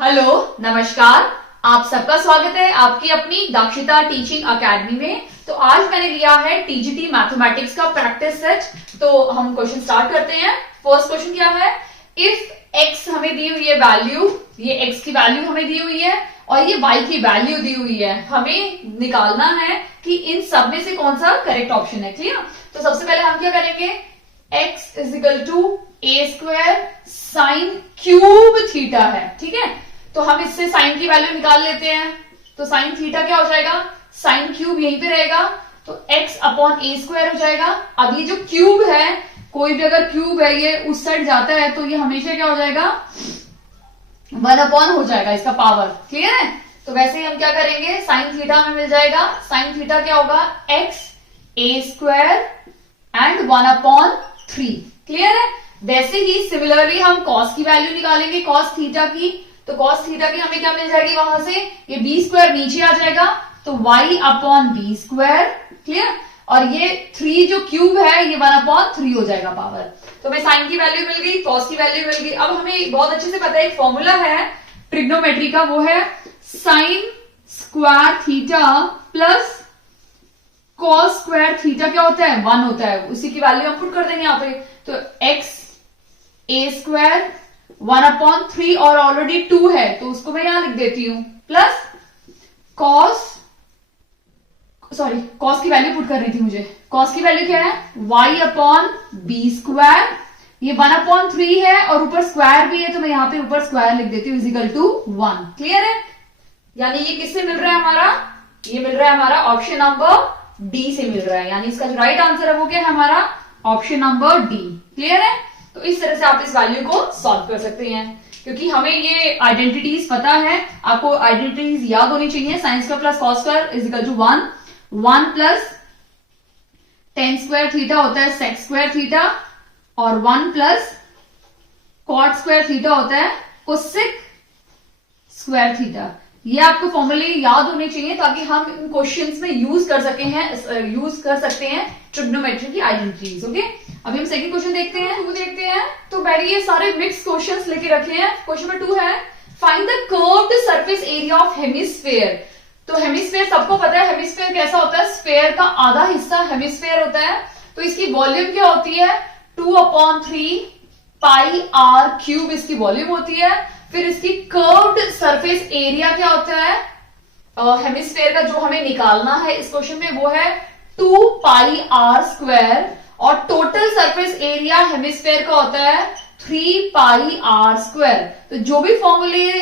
Hello, नमस्कार। आप सबका स्वागत है आपकी अपनी दक्षता टीचिंग एकेडमी में। तो आज मैंने लिया है टीजीटी मैथमेटिक्स का प्रैक्टिस सेट। तो हम क्वेश्चन स्टार्ट करते हैं। फर्स्ट क्वेश्चन क्या है? इफ एक्स हमें दी हुई है वैल्यू, ये एक्स की वैल्यू हमें दी हुई है और ये वाई की वैल्यू दी हुई है, हमें निकालना है कि इन सब में से कौन सा करेक्ट ऑप्शन है। क्लियर? तो सबसे पहले हम क्या करेंगे? x is equal to a square sine cube theta है। ठीक है, तो हम इससे साइन की वैल्यू निकाल लेते हैं। तो साइन थीटा क्या हो जाएगा? साइन क्यूब यहीं पे रहेगा, तो x अपॉन ए स्क्वायर हो जाएगा। अब ये जो क्यूब है, कोई भी अगर क्यूब है ये उस साइड जाता है तो ये हमेशा क्या हो जाएगा? 1 अपॉन हो जाएगा इसका पावर। क्लियर है? तो वैसे ही हम क्या करेंगे? साइन थीटा हमें मिल जाएगा। साइन थीटा क्या होगा? x A square and 1 upon 3। Clear है? वैसे ही सिमिलरली हम कॉस की वैल्यू निकालेंगे, कॉस थीटा की। तो कॉस थीटा की हमें क्या मिल जाएगी वहां से? ये बी स्क्वायर नीचे आ जाएगा, तो y upon B square. Clear? और ये 3 जो क्यूब है ये 1 अपॉन 3 हो जाएगा पावर। तो हमें साइन की वैल्यू मिल गई, कॉस की वैल्यू मिल गई। अब हमें बहुत अच्छे से पता है एक फॉर्मूला है ट्रिग्नोमेट्री का, वो है sign square theta plus cos square theta. क्या होता है? 1 होता है। उसी की वैल्यू हम पुट कर देंगे यहाँ पे। तो x ए स्क्वायर 1 अपॉन 3 और ऑलरेडी 2 है तो उसको मैं यहां लिख देती हूं, प्लस कॉस की वैल्यू पुट कर रही थी मुझे। कॉस की वैल्यू क्या है? y upon B square. ये 1 अपॉन 3 है और ऊपर स्क्वायर भी है तो मैं यहां पे ऊपर स्क्वायर लिख देती हूँ इजिकल टू 1। क्लियर है? यानी ये किससे मिल रहा है हमारा? ये मिल रहा है हमारा ऑप्शन नंबर डी से मिल रहा है। यानी इसका जो राइट आंसर है वो क्या है हमारा? Option number D. क्लियर है? तो इस तरह से आप इस वैल्यू को सॉल्व कर सकते हैं, क्योंकि हमें ये आइडेंटिटीज पता है। आपको आइडेंटिटीज याद होनी चाहिए। Sine square plus cos square is equal to 1, 1 plus tan square theta होता है सेक स्क्वायर थीटा, और 1 प्लस कॉट स्क्वायर थीटा होता है कोसेक स्क्वायर थीटा। ये आपको फॉर्मूले याद होने चाहिए ताकि हम इन क्वेश्चंस में यूज कर सकते हैं ट्रिग्नोमेट्री की आइडेंटिटीज। ओके, अभी हम सेकंड क्वेश्चन देखते हैं। तो मैंने ये सारे मिक्स क्वेश्चंस लेके रखे हैं। क्वेश्चन नंबर 2 है find the curved surface area of hemisphere. तो हेमिस्फेयर सबको पता है, हेमिस्फेयर कैसा होता है? स्फेयर का आधा हिस्सा हेमिस्फेयर होता है। तो इसकी वॉल्यूम क्या होती है? 2 अपॉन 3 पाई आर क्यूब इसकी वॉल्यूम होती है। फिर इसकी कर्व्ड सरफेस एरिया क्या होता है हेमिस्फेयर का, जो हमें निकालना है इस क्वेश्चन में, वो है 2 पाई आर स्क्वायर। और टोटल सरफेस एरिया हेमिस्फेयर का होता है 3 पाई आर स्क्वायर। तो जो भी फॉर्मूले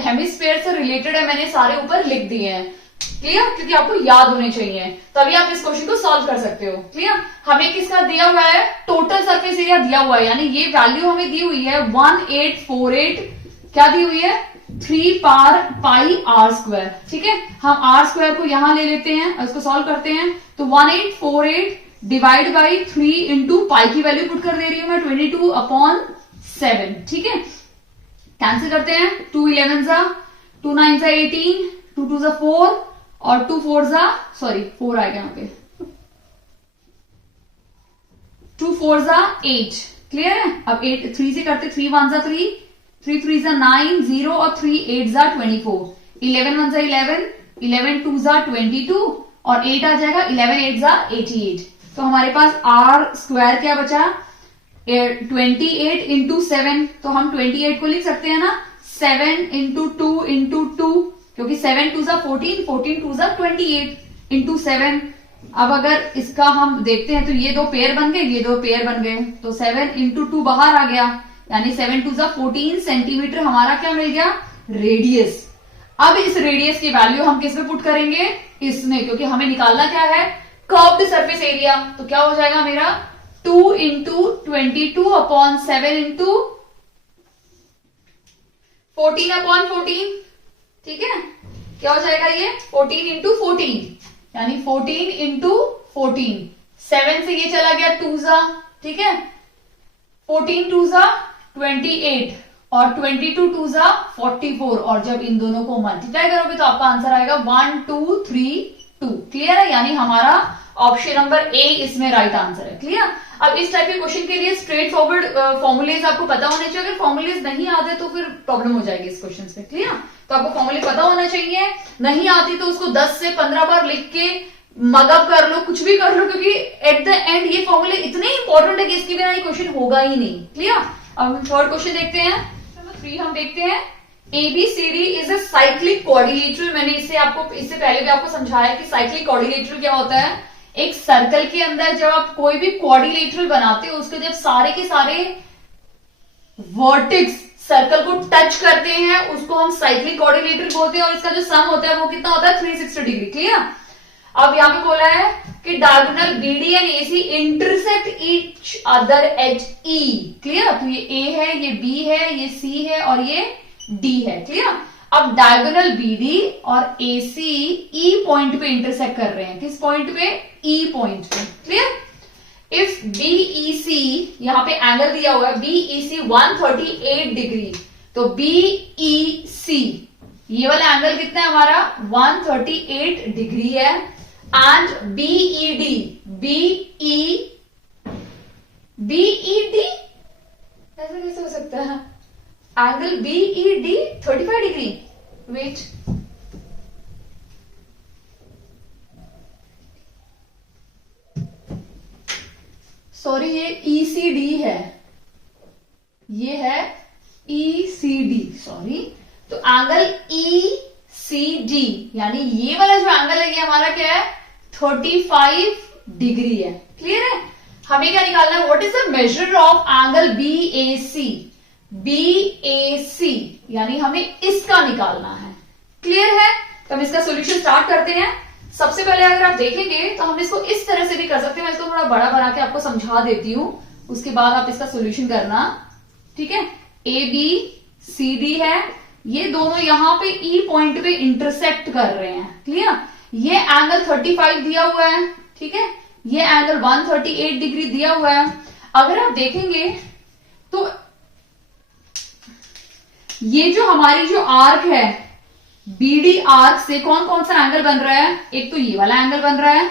हेमिस्फेयर से रिलेटेड है मैंने सारे ऊपर लिख दिए हैं। क्लियर? क्योंकि आपको याद होने चाहिए, तभी आप इस क्वेश्चन को सॉल्व कर सकते हो। क्लियर? हमें किसका दिया हुआ है? टोटल सरफेस एरिया दिया हुआ है, यानी ये वैल्यू हमें दी हुई है 1848। क्या दी हुई है? 3 पाई आर स्क्वायर। ठीक है, हम आर स्क्वायर को यहां ले लेते हैं और इसको सॉल्व करते हैं। तो 1848 डिवाइड बाई 3 इंटू पाई की वैल्यू पुट कर दे रही हूं मैं 22 अपॉन 7। ठीक है, कैंसिल करते हैं। 2 11 जा, 2 9 जा 18, 2 2 जा 4 और 2 4 जा 4 आएगा यहाँ पे, 2 4 जा 8। क्लियर है? अब 8 3 से करते, 3 1 जा 3, 3 3 जा 9 0 और 3 8 जा 24, 11 1 जा 11, 11 2 जा 22 और 8 आ जाएगा, 11 8 जा 88। तो हमारे पास आर स्क्वायर क्या बचा? 28 इंटू 7। तो हम 28 को लिख सकते हैं ना 7 इंटू 2 इंटू 2, क्योंकि 7 2 जा 14, 14 2 जा 28 इंटू 7। अब अगर इसका हम देखते हैं तो ये 2 पेयर बन गए, ये 2 पेयर बन गए, तो 7 इंटू 2 बाहर आ गया, यानी 7 2 जा 14 सेंटीमीटर हमारा क्या मिल गया? रेडियस। अब इस रेडियस की वैल्यू हम किस में पुट करेंगे? इसमें, क्योंकि हमें निकालना क्या है? Curved surface area. तो क्या हो जाएगा मेरा? 2 इंटू 22 अपॉन 7 इंटू 14 अपॉन 14। ठीक है, क्या हो जाएगा ये? 14 इंटू 14, यानी 14 इंटू 14। 7 से ये चला गया 2 जा, ठीक है, 14 2 जा 28 और 22 2 जा 44। और जब इन दोनों को मल्टीप्लाई करोगे तो आपका आंसर आएगा 1232। क्लियर है? यानी हमारा ऑप्शन नंबर ए इसमें राइट आंसर है। क्लियर। अब इस टाइप के क्वेश्चन के लिए स्ट्रेट फॉरवर्ड फॉर्मुलेज आपको पता होने चाहिए। अगर फॉर्मुलेज नहीं आते तो फिर प्रॉब्लम हो जाएगी इस क्वेश्चन में। क्लियर। तो आपको फॉर्मुले पता होना चाहिए, नहीं आती तो उसको 10 से 15 बार लिख के मगअप कर लो, कुछ भी कर लो, क्योंकि एट द एंड ये फॉर्मूले इतने इंपॉर्टेंट है कि इसके बिना ये क्वेश्चन होगा ही नहीं। क्लियर। अब हम थर्ड क्वेश्चन देखते हैं। नंबर 3 हम देखते हैं ABCD is a cyclic quadrilateral. मैंने इससे पहले भी आपको समझाया कि साइक्लिक क्वाड्रिलेटरल क्या होता है। एक सर्कल के अंदर जब आप कोई भी क्वाड्रिलेटरल बनाते हो, उसके जब सारे के सारे वर्टेक्स सर्कल को टच करते हैं उसको हम साइक्लिक क्वाड्रिलेटरल बोलते हैं, और इसका जो सम होता है वो कितना होता है 360 डिग्री। क्लियर। अब यहां पे बोला है कि diagonal BD and AC intersect each other at E। Clear. तो ये A है, ये B है, ये C है और ये D है। क्लियर। अब डायगोनल BD और AC E पॉइंट पे इंटरसेक्ट कर रहे हैं। किस पॉइंट पे? E पॉइंट पे। क्लियर। इफ BEC, यहां पे एंगल दिया हुआ है BEC 138 डिग्री, तो BEC ये वाला एंगल कितना है हमारा 138 डिग्री है। एंड BED ऐसा कैसे हो सकता है? Angle BED 35 degree. Wait, sorry, ये ECD है, ये है ECD, सॉरी। तो एंगल ECD यानी ये वाला जो एंगल है ये हमारा क्या है 35 डिग्री है। क्लियर है। हमें क्या निकालना है? What is the measure of angle BAC? BAC यानी हमें इसका निकालना है। क्लियर है। तो हम इसका सॉल्यूशन स्टार्ट करते हैं। सबसे पहले अगर आप देखेंगे तो हम इसको इस तरह से भी कर सकते हैं। मैं इसको थोड़ा बड़ा बना के आपको समझा देती हूं, उसके बाद आप इसका सॉल्यूशन करना। ठीक है। ABCD है, ये दोनों यहां पे E पॉइंट पे इंटरसेक्ट कर रहे हैं। क्लियर। ये एंगल 35 दिया हुआ है। ठीक है। ये एंगल 138 डिग्री दिया हुआ है। अगर आप देखेंगे तो ये जो हमारी जो आर्क है BD आर्क से कौन कौन सा एंगल बन रहा है? एक तो ये वाला एंगल बन रहा है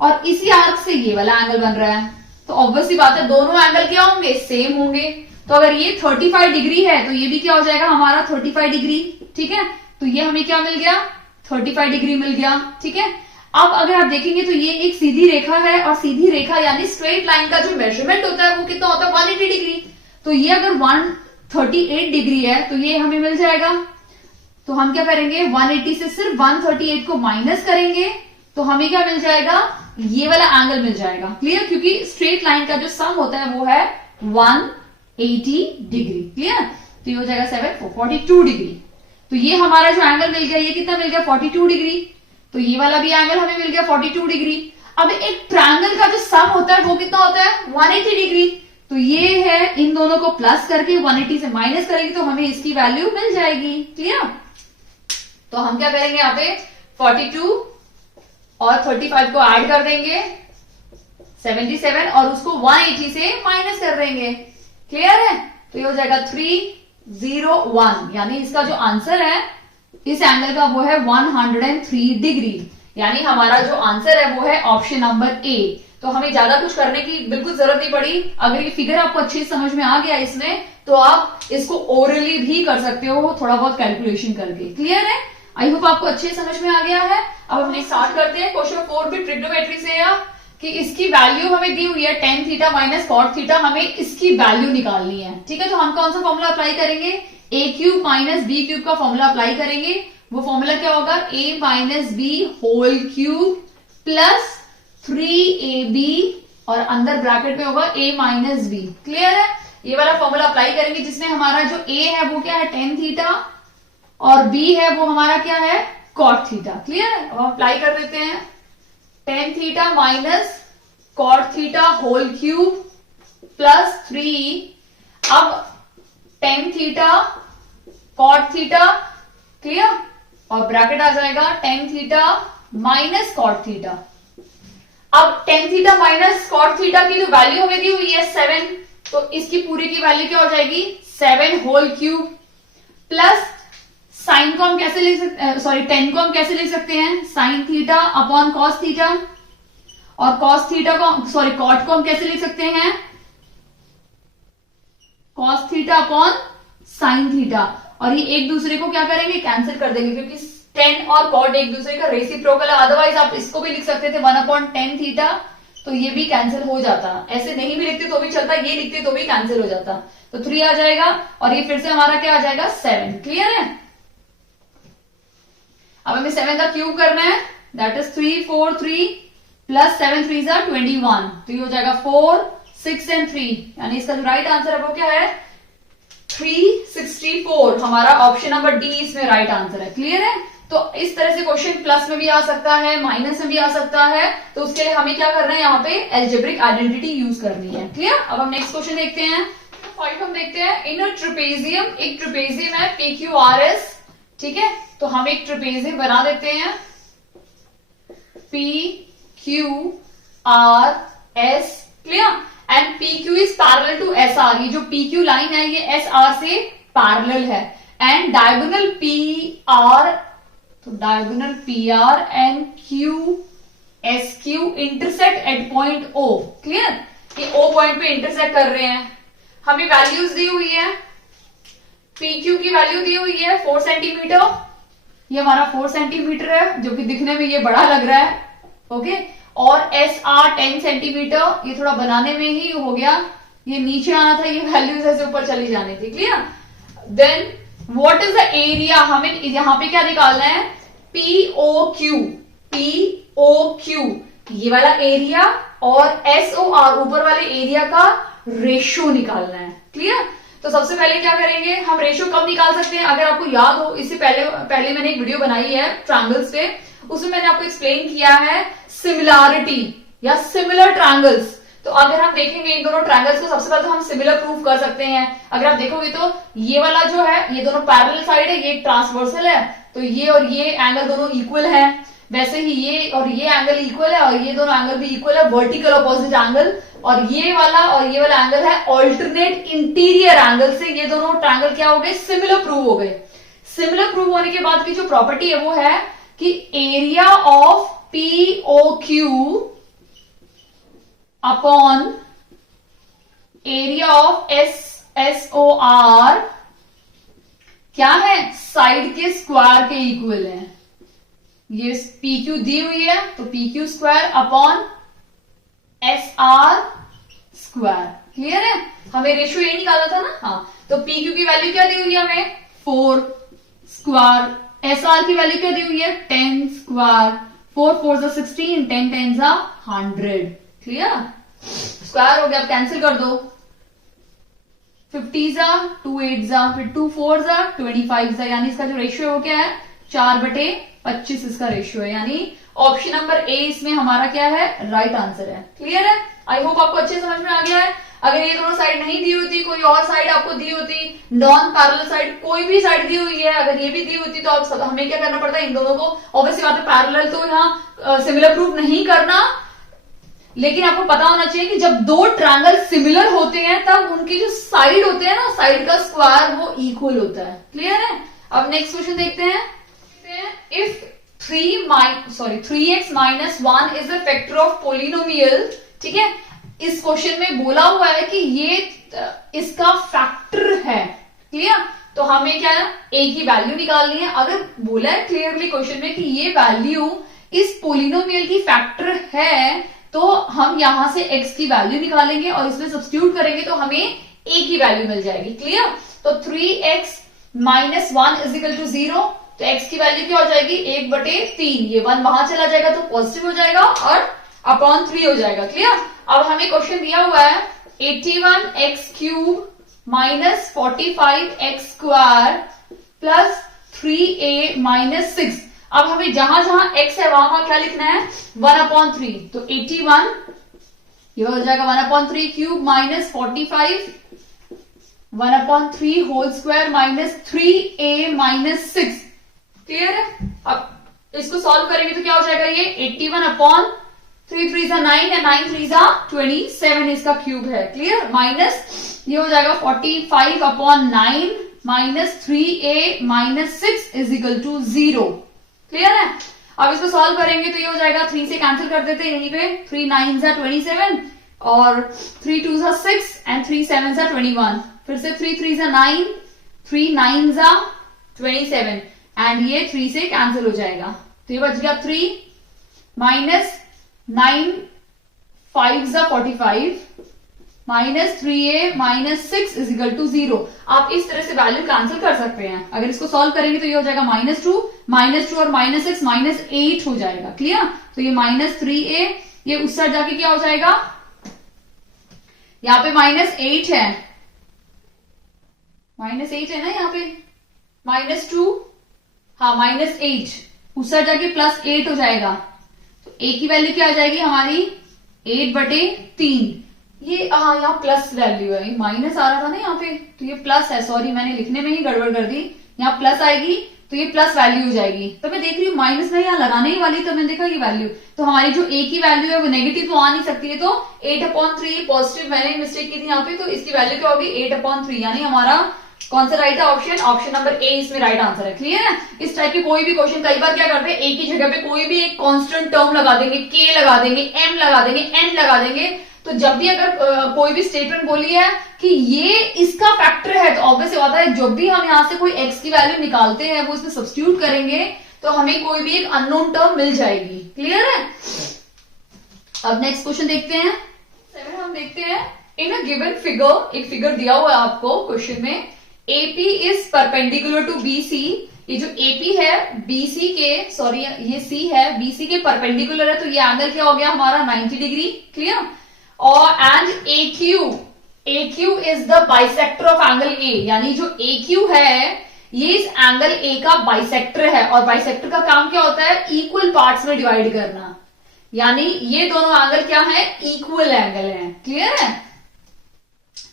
और इसी आर्क से ये वाला एंगल बन रहा है। तो ऑब्वियसली बात है दोनों एंगल क्या होंगे? सेम होंगे। तो अगर ये 35 डिग्री है तो ये भी क्या हो जाएगा हमारा 35 डिग्री। ठीक है। तो ये हमें क्या मिल गया? 35 डिग्री मिल गया। ठीक है। अब अगर आप देखेंगे तो ये एक सीधी रेखा है, और सीधी रेखा यानी स्ट्रेट लाइन का जो मेजरमेंट होता है वो कितना होता है 180 डिग्री। तो ये अगर 138 डिग्री है तो ये हमें मिल जाएगा। तो हम क्या करेंगे 180 से सिर्फ 138 को माइनस करेंगे तो हमें क्या मिल जाएगा? ये वाला एंगल मिल जाएगा। क्लियर। क्योंकि स्ट्रेट लाइन का जो सम होता है वो है 180 डिग्री। क्लियर। तो ये हो जाएगा 42 डिग्री। तो ये हमारा जो एंगल मिल गया ये कितना मिल गया 42 डिग्री। तो ये वाला भी एंगल हमें मिल गया 42 डिग्री। अब एक ट्रायंगल का जो सम होता है वो कितना होता है 180 डिग्री। तो ये है, इन दोनों को प्लस करके 180 से माइनस करेंगे तो हमें इसकी वैल्यू मिल जाएगी। क्लियर। तो हम क्या करेंगे यहाँ पे 42 और 35 को ऐड कर देंगे 77 और उसको 180 से माइनस कर देंगे। क्लियर है। तो ये हो जाएगा 301, यानी इसका जो आंसर है इस एंगल का वो है 103 डिग्री। यानी हमारा जो आंसर है वो है ऑप्शन नंबर ए। तो हमें ज्यादा कुछ करने की बिल्कुल जरूरत नहीं पड़ी। अगर ये फिगर आपको अच्छी समझ में आ गया इसमें तो आप इसको ओरली भी कर सकते हो थोड़ा बहुत कैलकुलेशन करके। क्लियर है। आई होप आपको अच्छे समझ में आ गया है। अब हम स्टार्ट करते हैं क्वेश्चन 4 भी ट्रिग्नोमेट्री से या कि इसकी वैल्यू हमें दी हुई है tan theta minus cot theta, हमें इसकी वैल्यू निकालनी है। ठीक है। तो हम कौन सा फॉर्मूला अप्लाई करेंगे? a cube minus B cube का फॉर्मूला अप्लाई करेंगे। वो फॉर्मूला क्या होगा? a minus B whole cube plus 3ab और अंदर ब्रैकेट में होगा a माइनस बी। क्लियर है। ये वाला फॉर्मूला अप्लाई करेंगे जिसमें हमारा जो a है वो क्या है tan थीटा और b है वो हमारा क्या है कॉट थीटा। क्लियर है। अब हम अप्लाई कर देते हैं tan theta minus cot theta whole cube plus 3। अब tan theta cot theta. Clear. और ब्रैकेट आ जाएगा tan theta minus cot theta. अब tan theta minus cot theta की जो वैल्यू हमें दी हुई है 7, तो इसकी पूरी की वैल्यू क्या हो जाएगी 7 होल क्यूब प्लस साइन को हम कैसे लिख सकते हैं, सॉरी tan को हम कैसे लिख सकते हैं sine theta upon cos theta. और cos थीटा को सॉरी cot को हम कैसे लिख सकते हैं, cos theta upon sin theta, और ये एक दूसरे को क्या करेंगे, कैंसिल कर देंगे, क्योंकि tan और cot एक दूसरे का रेसिप्रोकल है। अदरवाइज आप इसको भी लिख सकते थे 1/tan थीटा, तो ये भी कैंसिल हो जाता। ऐसे नहीं भी लिखते तो भी चलता, ये लिखते तो भी कैंसिल हो जाता। तो 3 आ जाएगा और ये फिर से हमारा क्या आ जाएगा 7। क्लियर है। अब हमें 7 का क्यूब करना है, दैट इज 3 4 3 प्लस 7 3 जा 21, तो ये हो जाएगा 4 6 एंड 3, यानी इसका जो राइट आंसर है वो क्या है 364। हमारा ऑप्शन नंबर डी इसमें राइट आंसर है। क्लियर है। तो इस तरह से क्वेश्चन प्लस में भी आ सकता है, माइनस में भी आ सकता है, तो उसके लिए हमें क्या करना है, यहाँ पे एल्जेब्रिक आइडेंटिटी यूज करनी है। क्लियर। अब हम नेक्स्ट क्वेश्चन देखते हैं। 5 हम देखते हैं। इन अ ट्रेपेजियम, एक ट्रेपेजियम है PQRS, ठीक है, तो हम एक ट्रेपेजियम बना देते हैं PQRS। Clear. And PQ is parallel to SR, ये जो PQ लाइन है ये SR से पैरेलल है, एंड डायगोनल PR, तो diagonal PR and SQ intersect at point O। Clear. ये O पॉइंट पे इंटरसेक्ट कर रहे हैं। हमें वैल्यूज दी हुई है, PQ की वैल्यू दी हुई है 4 सेंटीमीटर, ये हमारा 4 सेंटीमीटर है, जो कि दिखने में ये बड़ा लग रहा है। ओके। और SR 10 सेंटीमीटर, ये थोड़ा बनाने में ही हो गया, ये नीचे आना था, ये वैल्यूज ऐसे ऊपर चली जानी थी। Clear. Then what is the area, हमें यहां पे क्या निकालना है, POQ, ये वाला एरिया और SOR ऊपर वाले एरिया का रेशियो निकालना है। क्लियर। तो सबसे पहले क्या करेंगे, हम रेशियो कब निकाल सकते हैं, अगर आपको याद हो, इससे पहले मैंने एक वीडियो बनाई है ट्रायंगल्स पे, उसमें मैंने आपको एक्सप्लेन किया है सिमिलैरिटी या सिमिलर ट्रायंगल्स। तो अगर हम देखेंगे इन दोनों ट्रायंगल्स को, सबसे पहले तो हम सिमिलर प्रूफ कर सकते हैं। अगर आप देखोगे तो ये वाला जो है, ये दोनों पैरेलल साइड है, ये ट्रांसवर्सल है, तो ये और ये एंगल दोनों इक्वल है। वैसे ही ये और ये एंगल इक्वल है, और ये दोनों एंगल भी इक्वल है, वर्टिकल अपोजिट एंगल, और ये वाला एंगल है ऑल्टरनेट इंटीरियर एंगल से। ये दोनों ट्रायंगल क्या हो गए, सिमिलर प्रूव हो गए। सिमिलर प्रूव होने के बाद की जो प्रॉपर्टी है वो है कि area of POQ upon area of SOR क्या है, साइड के स्क्वायर के इक्वल है। ये PQ दी हुई है, तो PQ square upon SR square. Clear है। हमें रेशियो ये निकाला था ना। हाँ, तो PQ की वैल्यू क्या दी हुई है हमें 4 स्क्वायर, SR की वैल्यू क्या दी हुई है 10 स्क्वायर, 4 4 16, 10 10 100। क्लियर। स्क्वायर हो गया, अब कैंसिल कर दो, 50 2 8 फिर 2 4 25, यानी इसका जो रेशियो है वो क्या है 4/25 इसका रेशियो है, यानी ऑप्शन नंबर ए इसमें हमारा क्या है, राइट आंसर है। क्लियर है। आई होप आपको अच्छे समझ में आ गया है। अगर ये दोनों साइड नहीं दी होती, कोई और साइड आपको दी होती, नॉन पैरेलल साइड कोई भी साइड दी हुई है, अगर ये भी दी होती, तो अब हमें क्या करना पड़ता है, इन दोनों को ऑब्वियसली बात है पैरेलल, तो यहाँ सिमिलर प्रूफ नहीं करना, लेकिन आपको पता होना चाहिए कि जब दो ट्रायंगल सिमिलर होते हैं तब उनकी जो साइड होते हैं ना, साइड का स्क्वायर वो इक्वल होता है। क्लियर है। अब नेक्स्ट क्वेश्चन देखते हैं। If 3x minus 1 is the factor of polynomial. ठीक है। इस क्वेश्चन में बोला हुआ है कि ये इसका फैक्टर है। क्लियर। तो हमें क्या है, a की वैल्यू निकालनी है। अगर बोला है क्लियरली क्वेश्चन में कि ये वैल्यू इस पोलिनोमियल की फैक्टर है, तो हम यहां से x की वैल्यू निकालेंगे और इसमें सब्स्टिट्यूट करेंगे तो हमें a की वैल्यू मिल जाएगी। क्लियर। तो 3x minus 1 is equal to 0, तो x की वैल्यू क्या हो जाएगी 1/3, ये 1 वहां चला जाएगा तो पॉजिटिव हो जाएगा और अपॉन 3 हो जाएगा। क्लियर। अब हमें क्वेश्चन दिया हुआ है 81x³ minus 45x² plus 3a minus 6। अब हमें जहां जहां x है वहां क्या लिखना है 1/3, तो 81 ये हो जाएगा 1/3 cube minus 45 1/3 whole square minus 3a minus 6। Clear है। अब इसको सॉल्व करेंगे तो क्या हो जाएगा, ये 81/3 3 9 है, 9 3 27 इसका क्यूब है। क्लियर। माइनस ये हो जाएगा 45/9 minus 3a minus 6 is equal to 0। Clear है। अब इसको सॉल्व करेंगे तो ये हो जाएगा, 3 से कैंसिल कर देते हैं यहीं पे, 3 9 27 और 3 2 6 एंड 3 7 21, फिर से 3 3 9, 3 9 27 एंड ये 3 से कैंसिल हो जाएगा, तो ये बच गया 3 minus 9 5 45 minus 3a minus 6 is equal to 0। आप इस तरह से वैल्यू कैंसिल कर सकते हैं। अगर इसको सॉल्व करेंगे तो ये हो जाएगा -2 और -6 -8 हो जाएगा। क्लियर? तो ये -3a, ये उस साइड जाके क्या हो जाएगा, यहाँ पे -8 है, -8 है ना यहाँ पे, -2, हाँ -8, उस साइड जाके +8 हो जाएगा। तो a की वैल्यू क्या आ जाएगी हमारी, 8/3। ये हाँ यहाँ प्लस वैल्यू है, माइनस आ रहा था ना यहाँ पे, तो ये प्लस है, सॉरी मैंने लिखने में ही गड़बड़ कर दी, यहाँ प्लस आएगी तो ये प्लस वैल्यू हो जाएगी। तो मैं देख रही हूँ माइनस में यहाँ लगाने ही वाली, तो मैंने देखा ये वैल्यू, तो हमारी जो a की वैल्यू है वो नेगेटिव तो आ नहीं सकती है, तो 8/3 पॉजिटिव, मैंने मिस्टेक की थी यहाँ पे, तो इसकी वैल्यू क्या होगी 8/3, यानी हमारा कौन सा राइट है ऑप्शन, ऑप्शन नंबर ए इसमें राइट आंसर है। क्लियर है? इस टाइप के कोई भी क्वेश्चन कई बार क्या करते हैं, ए की जगह पे कोई भी एक कांस्टेंट टर्म लगा देंगे, के लगा देंगे, एम लगा देंगे, एन लगा देंगे। तो जब भी अगर कोई भी स्टेटमेंट बोली है कि ये इसका फैक्टर है, तो ऑब्वियस बात है जब भी हम यहाँ से कोई एक्स की वैल्यू निकालते हैं वो इसमें सब्स्टिट्यूट करेंगे तो हमें कोई भी एक अननोन टर्म मिल जाएगी। क्लियर है? अब नेक्स्ट क्वेश्चन देखते हैं। 7 हम देखते हैं, इन अ गिवन फिगर, एक फिगर दिया हुआ है आपको क्वेश्चन में, AP is perpendicular to BC। ये जो AP है BC के, सॉरी ये C है, BC के परपेंडिकुलर है, तो ये एंगल क्या हो गया हमारा 90 डिग्री। क्लियर? और and AQ is the bisector of angle A, यानी जो AQ है ये इस एंगल A का बाइसेक्टर है, और बाइसेक्टर का काम क्या होता है, इक्वल पार्ट्स में डिवाइड करना, यानी ये दोनों एंगल क्या है, इक्वल एंगल है। क्लियर है?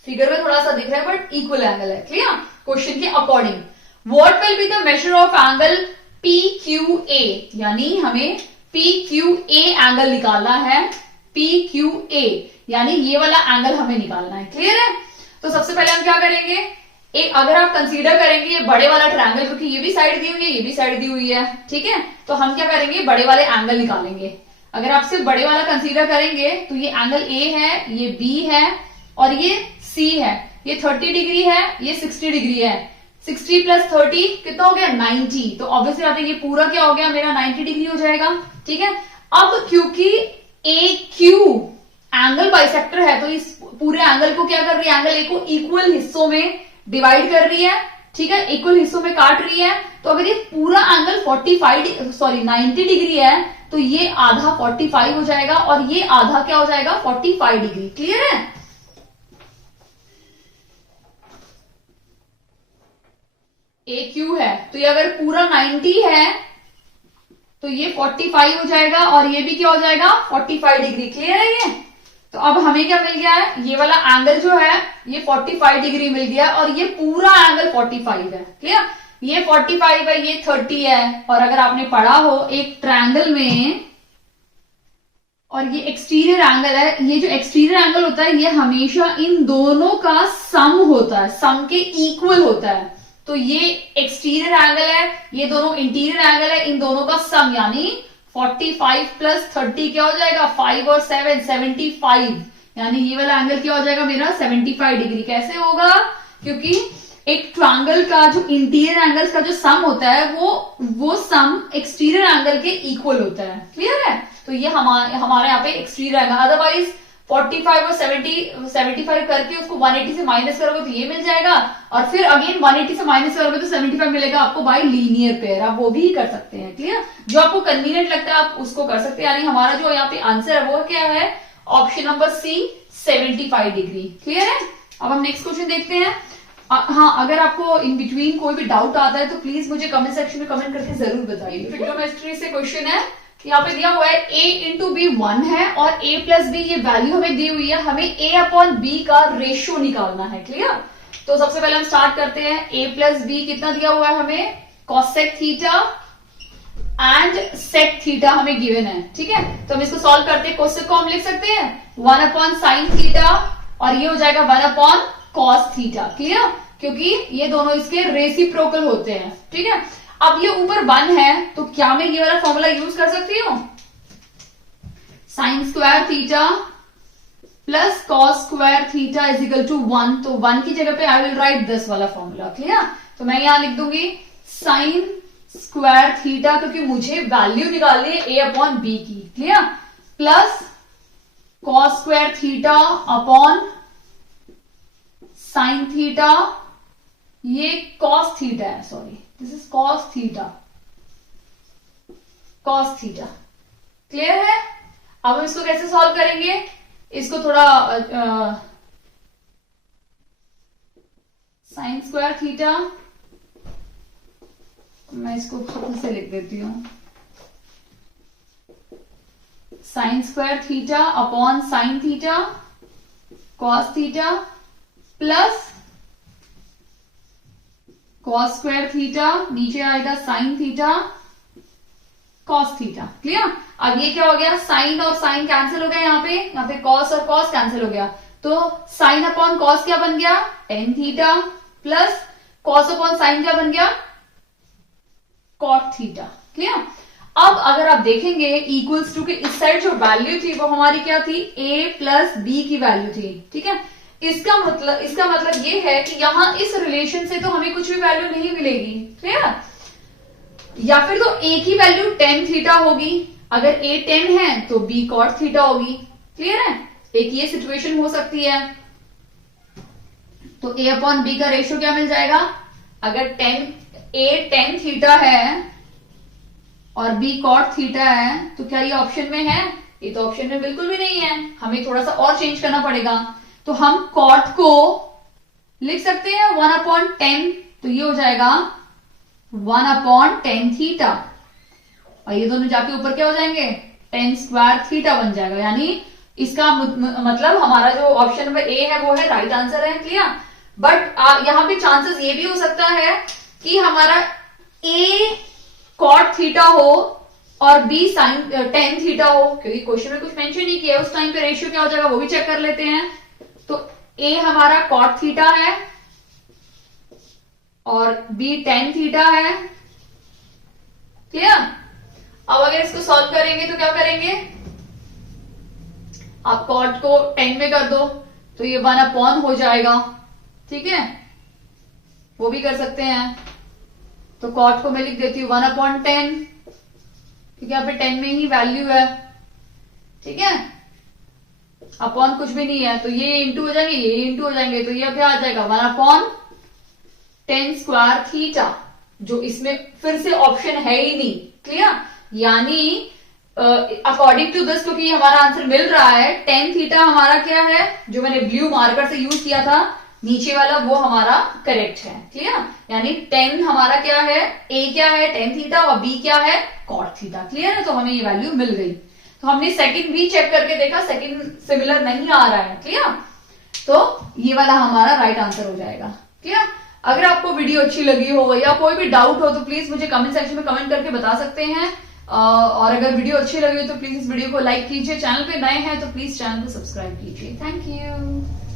फिगर में थोड़ा सा दिख रहा है बट इक्वल एंगल है। क्लियर? क्वेश्चन के according what will be the measure of angle PQA, यानी हमें PQA एंगल निकालना है, PQA यानी ये वाला एंगल हमें निकालना है। क्लियर है? तो सबसे पहले हम क्या करेंगे, एक अगर आप कंसीडर करेंगे ये बड़े वाला ट्रायंगल, क्योंकि ये भी साइड दी हुई है, ये भी साइड दी हुई है, ठीक है, तो हम क्या करेंगे, बड़े वाले एंगल निकालेंगे। अगर आप सिर्फ बड़े वाला कंसीडर करेंगे तो ये एंगल A है, ये B है और ये C है, ये 30 डिग्री है, ये 60 डिग्री है, 60 + 30 कितना हो गया 90, तो ऑब्वियसली बात है ये पूरा क्या हो गया मेरा 90 डिग्री हो जाएगा। ठीक है? अब क्योंकि AQ एंगल बाइसेक्टर है तो इस पूरे एंगल को क्या कर रही है, एंगल A को इक्वल हिस्सों में डिवाइड कर रही है। ठीक है? इक्वल हिस्सों में काट रही है, तो अगर ये पूरा एंगल 90 डिग्री है तो ये आधा 45 हो जाएगा और ये आधा क्या हो जाएगा 45 डिग्री। क्लियर है? AQ है तो ये अगर पूरा 90 है तो ये 45 हो जाएगा और ये भी क्या हो जाएगा 45 डिग्री। क्लियर है ये? तो अब हमें क्या मिल गया है, ये वाला एंगल जो है ये 45 डिग्री मिल गया और ये पूरा एंगल 45 है। क्लियर? ये 45 है, ये 30 है, और अगर आपने पढ़ा हो एक ट्रायंगल में, और ये एक्सटीरियर एंगल है, ये जो एक्सटीरियर एंगल होता है ये हमेशा इन दोनों का सम होता है, सम के इक्वल होता है। तो ये एक्सटीरियर एंगल है, ये दोनों इंटीरियर एंगल है, इन दोनों का सम यानी 45 + 30 क्या हो जाएगा 5 और 7 75, यानी ये वाला एंगल क्या हो जाएगा मेरा 75 डिग्री। कैसे होगा? क्योंकि एक ट्रायंगल का जो इंटीरियर एंगल्स का जो सम होता है वो सम एक्सटीरियर एंगल के इक्वल होता है। क्लियर है? तो ये हमारे यहाँ पे एक्सटीरियर एंगल, अदरवाइज 45 और 75 करके उसको 180 से माइनस करोगे तो ये मिल जाएगा, और फिर अगेन 180 से माइनस करोगे तो 75 मिलेगा आपको बाय लीनियर पेयर। आप वो भी कर सकते हैं। क्लियर? जो आपको कन्वीनियंट लगता है आप उसको कर सकते हैं, यानी हमारा जो यहाँ पे आंसर है वो क्या है, option number C 75 degree. Clear है? अब हम नेक्स्ट क्वेश्चन देखते हैं। हाँ, अगर आपको इन बिटवीन कोई भी डाउट आता है तो प्लीज मुझे कमेंट सेक्शन में कमेंट करके जरूर बताइए। ट्रिग्नोमेट्री से क्वेश्चन है, यहाँ पे दिया हुआ है A × B 1 है और A + B ये वैल्यू हमें दी हुई है, हमें A/B का रेशियो निकालना है। क्लियर? तो सबसे पहले हम स्टार्ट करते हैं। A + B कितना दिया हुआ है हमें, cosec theta and sec theta हमें गिवन है। ठीक है? तो हम इसको सॉल्व करते हैं। cosec को हम लिख सकते हैं 1/sin थीटा और ये हो जाएगा 1/cos थीटा। क्लियर? क्योंकि ये दोनों इसके रेसिप्रोकल होते हैं। ठीक है? अब ये ऊपर 1 है तो क्या मैं ये वाला फॉर्मूला यूज कर सकती हूँ? Sine square theta plus cos square theta is equal to 1, तो 1 की जगह पे आई विल राइट दिस वाला फॉर्मूला। क्लियर? तो मैं यहां लिख दूंगी साइन स्क्वायर थीटा, क्योंकि मुझे वैल्यू निकालनी है ए अपॉन बी की। Clear? Plus cos square theta upon sine theta, ये कॉस थीटा है, sorry this is cos theta, cos theta. Clear है? अब हम इसको कैसे सॉल्व करेंगे? इसको थोड़ा साइन स्क्वायर थीटा, मैं इसको खुद से लिख देती हूं, sign square theta upon sine theta cos theta plus cos square theta, नीचे आएगा sine theta cos theta. Clear? अब ये क्या हो गया, साइन और साइन कैंसिल हो गया, यहाँ पे कॉस और कॉस कैंसिल हो गया, तो साइन अपॉन कॉस क्या बन गया, tan theta plus cos upon sine क्या बन गया, कॉट थीटा। क्लियर? अब अगर आप देखेंगे इक्वल्स टू के इस साइड जो वैल्यू थी वो हमारी क्या थी, ए प्लस बी की वैल्यू थी। ठीक है? इसका मतलब ये है कि यहां इस रिलेशन से तो हमें कुछ भी वैल्यू नहीं मिलेगी। क्लियर? या फिर तो ए की वैल्यू टेन थीटा होगी, अगर ए 10 है तो बी कॉट थीटा होगी। क्लियर है? एक ये सिचुएशन हो सकती है। तो ए अपॉन बी का रेशियो क्या मिल जाएगा, अगर ए 10 थीटा है और बी कॉट थीटा है तो क्या ये ऑप्शन में है? ये तो ऑप्शन में बिल्कुल भी नहीं है, हमें थोड़ा सा और चेंज करना पड़ेगा। तो हम कॉट को लिख सकते हैं 1/10, तो ये हो जाएगा 1/10 थीटा, और ये दोनों जाके ऊपर क्या हो जाएंगे, 10 स्क्वायर थीटा बन जाएगा। यानी इसका मतलब हमारा जो ऑप्शन नंबर ए है वो है राइट आंसर है। क्लियर? बट यहां पे चांसेस ये भी हो सकता है कि हमारा ए कॉट थीटा हो और बी साइन 10 थीटा हो, क्योंकि क्वेश्चन में कुछ मेंशन नहीं किया, उस टाइम पे रेशियो क्या हो जाएगा वो भी चेक कर लेते हैं। तो ए हमारा कॉट थीटा है और बी 10 थीटा है। क्लियर? अब अगर इसको सॉल्व करेंगे तो क्या करेंगे, आप कॉट को 10 में कर दो तो ये 1/, हो जाएगा। ठीक है? वो भी कर सकते हैं। तो कॉट को मैं लिख देती हूँ 1/10, क्योंकि यहाँ पे 10 में ही वैल्यू है। ठीक है? अपॉन कुछ भी नहीं है, तो ये इंटू हो जाएंगे, ये इंटू हो जाएंगे, तो ये क्या आ जाएगा 1/10 स्क्वायर थीटा, जो इसमें फिर से ऑप्शन है ही नहीं। क्लियर? यानी अकॉर्डिंग टू दिस, क्योंकि हमारा आंसर मिल रहा है 10 थीटा हमारा क्या है, जो मैंने ब्लू मार्कर से यूज किया था नीचे वाला, वो हमारा करेक्ट है। क्लियर? यानी 10 हमारा क्या है, ए क्या है 10 थीटा और बी क्या है कॉट थीटा। क्लियर है? तो हमें ये वैल्यू मिल गई। तो हमने सेकंड भी चेक करके देखा, सेकंड सिमिलर नहीं आ रहा है। क्लियर? तो ये वाला हमारा राइट आंसर हो जाएगा। क्लियर? अगर आपको वीडियो अच्छी लगी हो या कोई भी डाउट हो तो प्लीज मुझे कमेंट सेक्शन में कमेंट करके बता सकते हैं। और अगर वीडियो अच्छी लगी हो तो प्लीज इस वीडियो को लाइक कीजिए, चैनल पे नए हैं तो प्लीज चैनल को सब्सक्राइब कीजिए। Thank you.